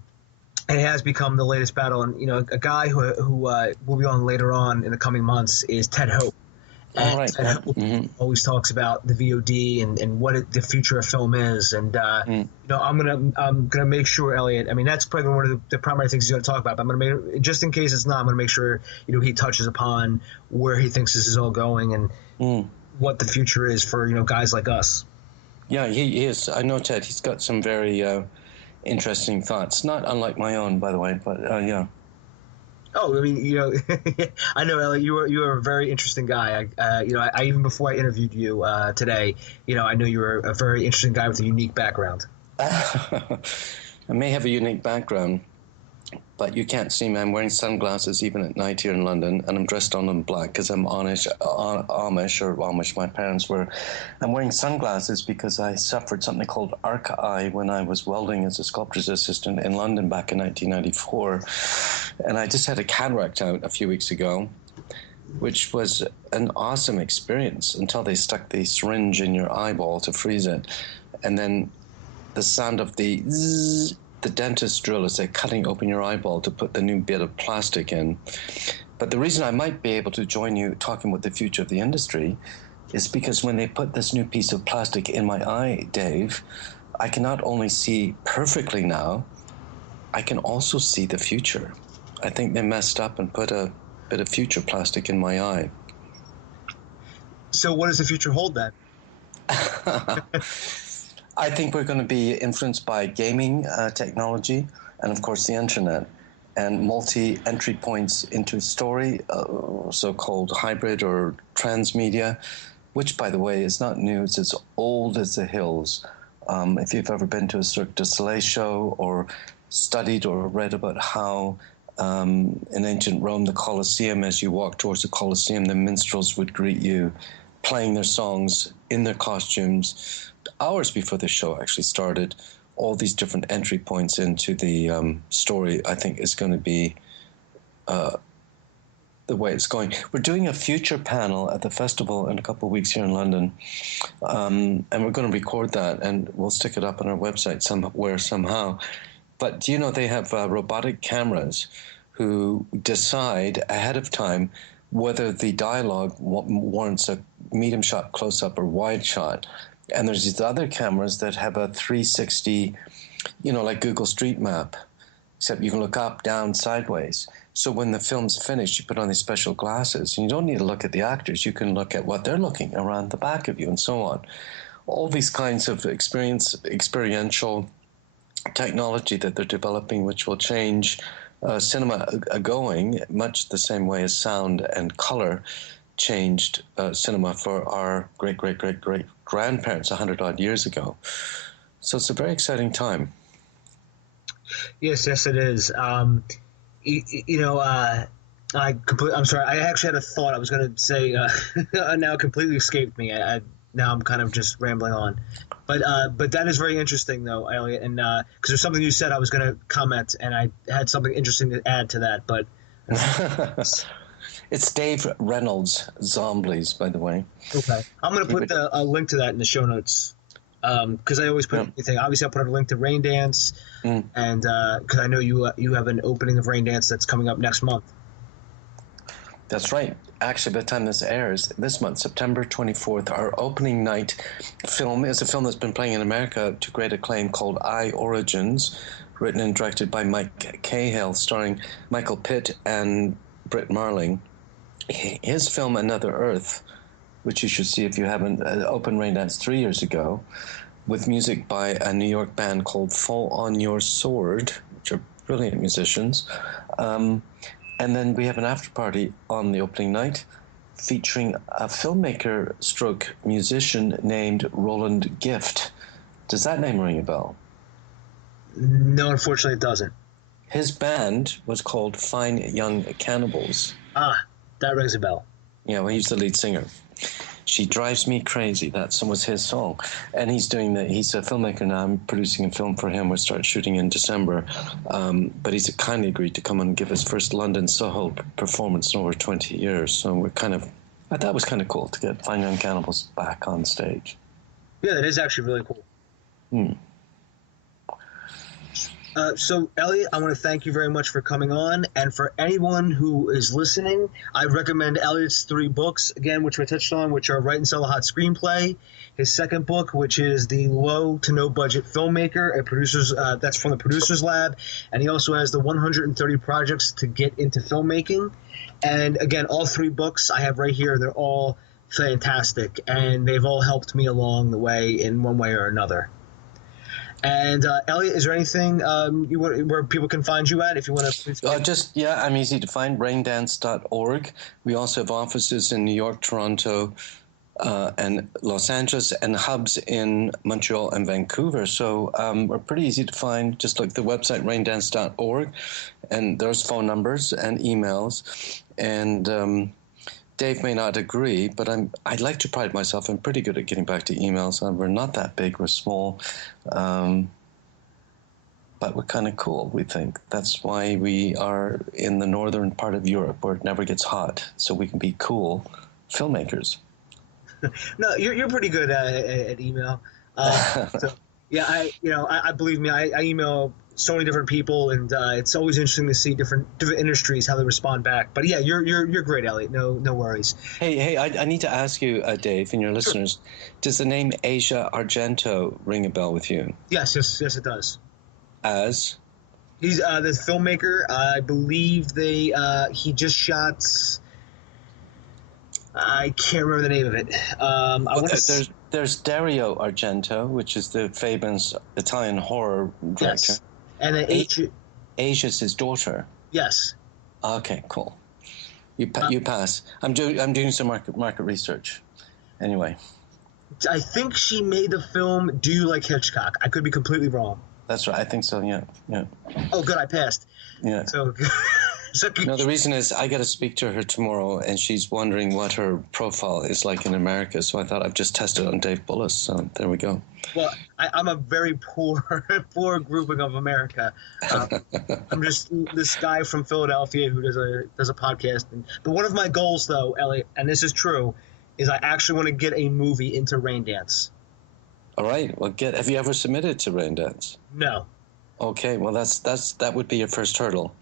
it has become the latest battle. And, a guy who will be on later on in the coming months is Ted Hope. And right. Ted Hope always talks about the VOD and what the future of film is. And I'm gonna make sure, Elliot. I mean, that's probably one of the primary things he's going to talk about. But I'm gonna make, just in case it's not, I'm gonna make sure he touches upon where he thinks this is all going and what the future is for guys like us. Yeah, he is. I know Ted. He's got some very interesting thoughts, not unlike my own, by the way. But yeah. Oh, I mean, I know, Elliot, you are a very interesting guy. I even before I interviewed you today, I know you were a very interesting guy with a unique background. I may have a unique background, but you can't see me. I'm wearing sunglasses even at night here in London, and I'm dressed all in black because I'm Amish, my parents were. I'm wearing sunglasses because I suffered something called arc eye when I was welding as a sculptor's assistant in London back in 1994. And I just had a cataract out a few weeks ago, which was an awesome experience until they stuck the syringe in your eyeball to freeze it. And then the sound of the zzz, the dentist drill is like cutting open your eyeball to put the new bit of plastic in. But the reason I might be able to join you talking about the future of the industry is because when they put this new piece of plastic in my eye, Dave, I can not only see perfectly now, I can also see the future. I think they messed up and put a bit of future plastic in my eye. So what does the future hold then? I think we're going to be influenced by gaming technology and, of course, the internet and multi-entry points into a story, so-called hybrid or transmedia, which, by the way, is not new. It's as old as the hills. If you've ever been to a Cirque du Soleil show or studied or read about how in ancient Rome, the Colosseum, as you walk towards the Colosseum, the minstrels would greet you, playing their songs in their costumes, hours before the show actually started. All these different entry points into the story, I think, is going to be the way it's going. We're doing a future panel at the festival in a couple of weeks here in London, and we're going to record that, and we'll stick it up on our website somewhere, somehow. But do you know they have robotic cameras who decide ahead of time whether the dialogue warrants a medium shot, close-up, or wide shot. And there's these other cameras that have a 360, like Google Street Map, except you can look up, down, sideways. So when the film's finished, you put on these special glasses, and you don't need to look at the actors. You can look at what they're looking around the back of you, and so on. All these kinds of experiential technology that they're developing, which will change cinema going, much the same way as sound and color changed cinema for our great-great-great-great-grandparents 100-odd years ago. So it's a very exciting time. Yes, it is. I'm sorry. I actually had a thought I was going to say. Now it completely escaped me. Now I'm kind of just rambling on. But that is very interesting, though, Elliot. And because there's something you said, I was going to comment, and I had something interesting to add to that. But it's Dave Reynolds' Zomblies, by the way. Okay, I'm going to put a link to that in the show notes. Because I always put anything. Obviously, I'll put a link to Raindance, and because I know you have an opening of Raindance that's coming up next month. That's right. Actually, by the time this airs, this month, September 24th, our opening night film is a film that's been playing in America to great acclaim called I, Origins, written and directed by Mike Cahill, starring Michael Pitt and Britt Marling. His film, Another Earth, which you should see if you haven't, opened Raindance 3 years ago, with music by a New York band called Fall on Your Sword, which are brilliant musicians. And then we have an after party on the opening night featuring a filmmaker stroke musician named Roland Gift. Does that name ring a bell? No, unfortunately it doesn't. His band was called Fine Young Cannibals. Ah, that rings a bell. Yeah, well, he's the lead singer. She Drives Me Crazy, that was his song. And he's a filmmaker now. I'm producing a film for him. We'll start shooting in December. But he's kindly agreed to come and give his first London Soho performance in over 20 years. So I thought it was kind of cool to get Fine Young Cannibals back on stage. Yeah, that is actually really cool. So, Elliot, I want to thank you very much for coming on. And for anyone who is listening, I recommend Elliot's 3 books, again, which I touched on, which are Write and Sell a Hot Screenplay, his second book, which is The Low to No Budget Filmmaker, that's from the Producers Lab. And he also has the 130 projects to get into filmmaking. And again, all 3 books I have right here. They're all fantastic. And they've all helped me along the way in one way or another. And Elliot, is there anything where people can find you at if you want to? I'm easy to find, raindance.org. We also have offices in New York, Toronto, and Los Angeles, and hubs in Montreal and Vancouver. So we're pretty easy to find. Just look at the website, raindance.org, and there's phone numbers and emails. And Dave may not agree, but I'd like to pride myself. I'm pretty good at getting back to emails. We're not that big. We're small. But we're kind of cool, we think. That's why we are in the northern part of Europe where it never gets hot, so we can be cool filmmakers. No, you're pretty good at email. So, yeah, I believe me, I email so many different people, and it's always interesting to see different industries, how they respond back. But yeah, you're great, Elliot. No worries. Hey, I need to ask you, Dave, and your listeners, does the name Asia Argento ring a bell with you? Yes, it does. As? He's the filmmaker. I believe he just shot. I can't remember the name of it. There's Dario Argento, which is the famous Italian horror director. Yes. And then Asia's his daughter. Yes. Okay, cool. You pass. I'm doing some market research. Anyway. I think she made the film Do You Like Hitchcock? I could be completely wrong. That's right. I think so. Yeah. Oh, good. I passed. Yeah. So no, the reason is I got to speak to her tomorrow, and she's wondering what her profile is like in America. So I thought I'd just test it on Dave Bullis. So there we go. Well, I'm a very poor, poor grouping of America. I'm just this guy from Philadelphia who does a podcast. But one of my goals, though, Elliot, and this is true, is I actually want to get a movie into Raindance. All right. Well, have you ever submitted to Raindance? No. Okay. Well, that would be your first hurdle.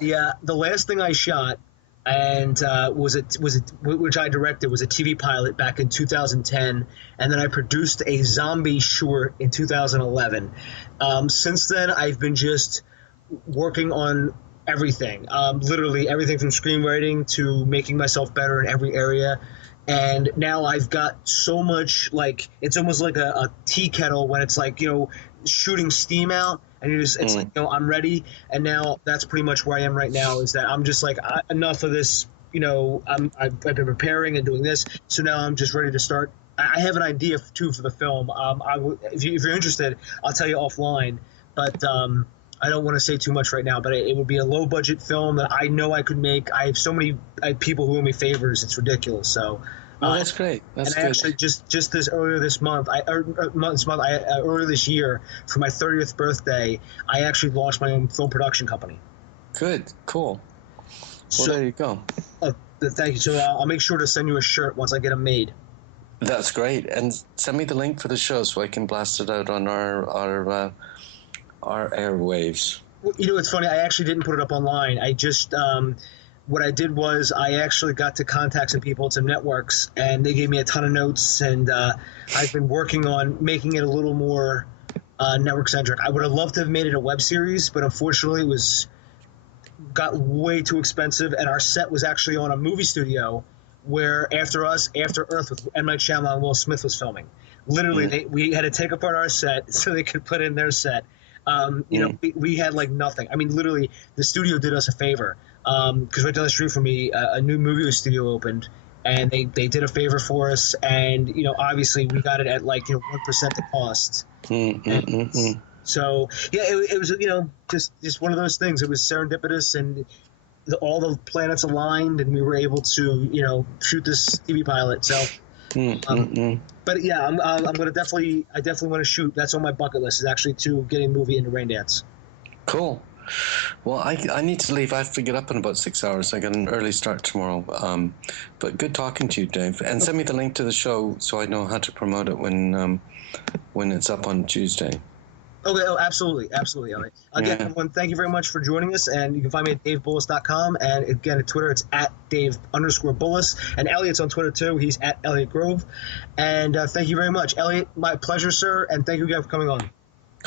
Yeah, the last thing I shot and which I directed was a TV pilot back in 2010, and then I produced a zombie short in 2011. Since then, I've been just working on everything, literally everything from screenwriting to making myself better in every area. And now I've got so much, like, it's almost like a tea kettle when it's like, shooting steam out, and it's like, I'm ready. And now that's pretty much where I am right now, is that I'm just like, enough of this, I've been preparing and doing this. So now I'm just ready to start. I have an idea too for the film. If you're interested, I'll tell you offline, but I don't want to say too much right now, but it would be a low budget film that I know I could make. I have so many people who owe me favors. It's ridiculous. So, that's great. That's good. Actually, just earlier this year, for my 30th birthday, I actually launched my own film production company. Good, cool. Well, there you go. Thank you. So I'll make sure to send you a shirt once I get them made. That's great. And send me the link for the show so I can blast it out on our airwaves. It's funny. I actually didn't put it up online. I just what I did was I actually got to contact some people at some networks, and they gave me a ton of notes, and I've been working on making it a little more network-centric. I would have loved to have made it a web series, but unfortunately it got way too expensive, and our set was actually on a movie studio where After Earth with M. Night Shyamalan and Will Smith was filming. Literally, we had to take apart our set so they could put in their set. We had like nothing. I mean, literally, the studio did us a favor because right down the street from me, a new movie studio opened, and they did a favor for us. And obviously, we got it at like 1% the cost. So yeah, it was just one of those things. It was serendipitous, and all the planets aligned, and we were able to shoot this TV pilot. So. But yeah, I'm gonna definitely want to shoot. That's on my bucket list, is actually to getting a movie into Raindance. Cool. Well, I need to leave. I have to get up in about 6 hours. I got an early start tomorrow. But good talking to you, Dave. And send me the link to the show so I know how to promote it when it's up on Tuesday. Okay, absolutely, Elliot. Again, everyone, thank you very much for joining us, and you can find me at davebullis.com, and again, at Twitter, it's at Dave_Bullis, and Elliot's on Twitter, too. He's at Elliot Grove, and thank you very much. Elliot, my pleasure, sir, and thank you again for coming on.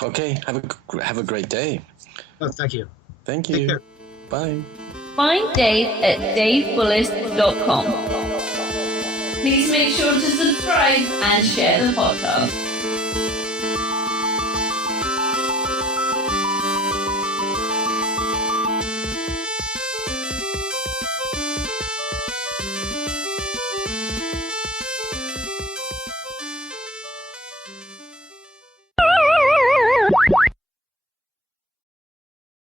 Okay, have a great day. Oh, thank you. Thank you. Take care. Bye. Find Dave at davebullis.com. Please make sure to subscribe and share the podcast.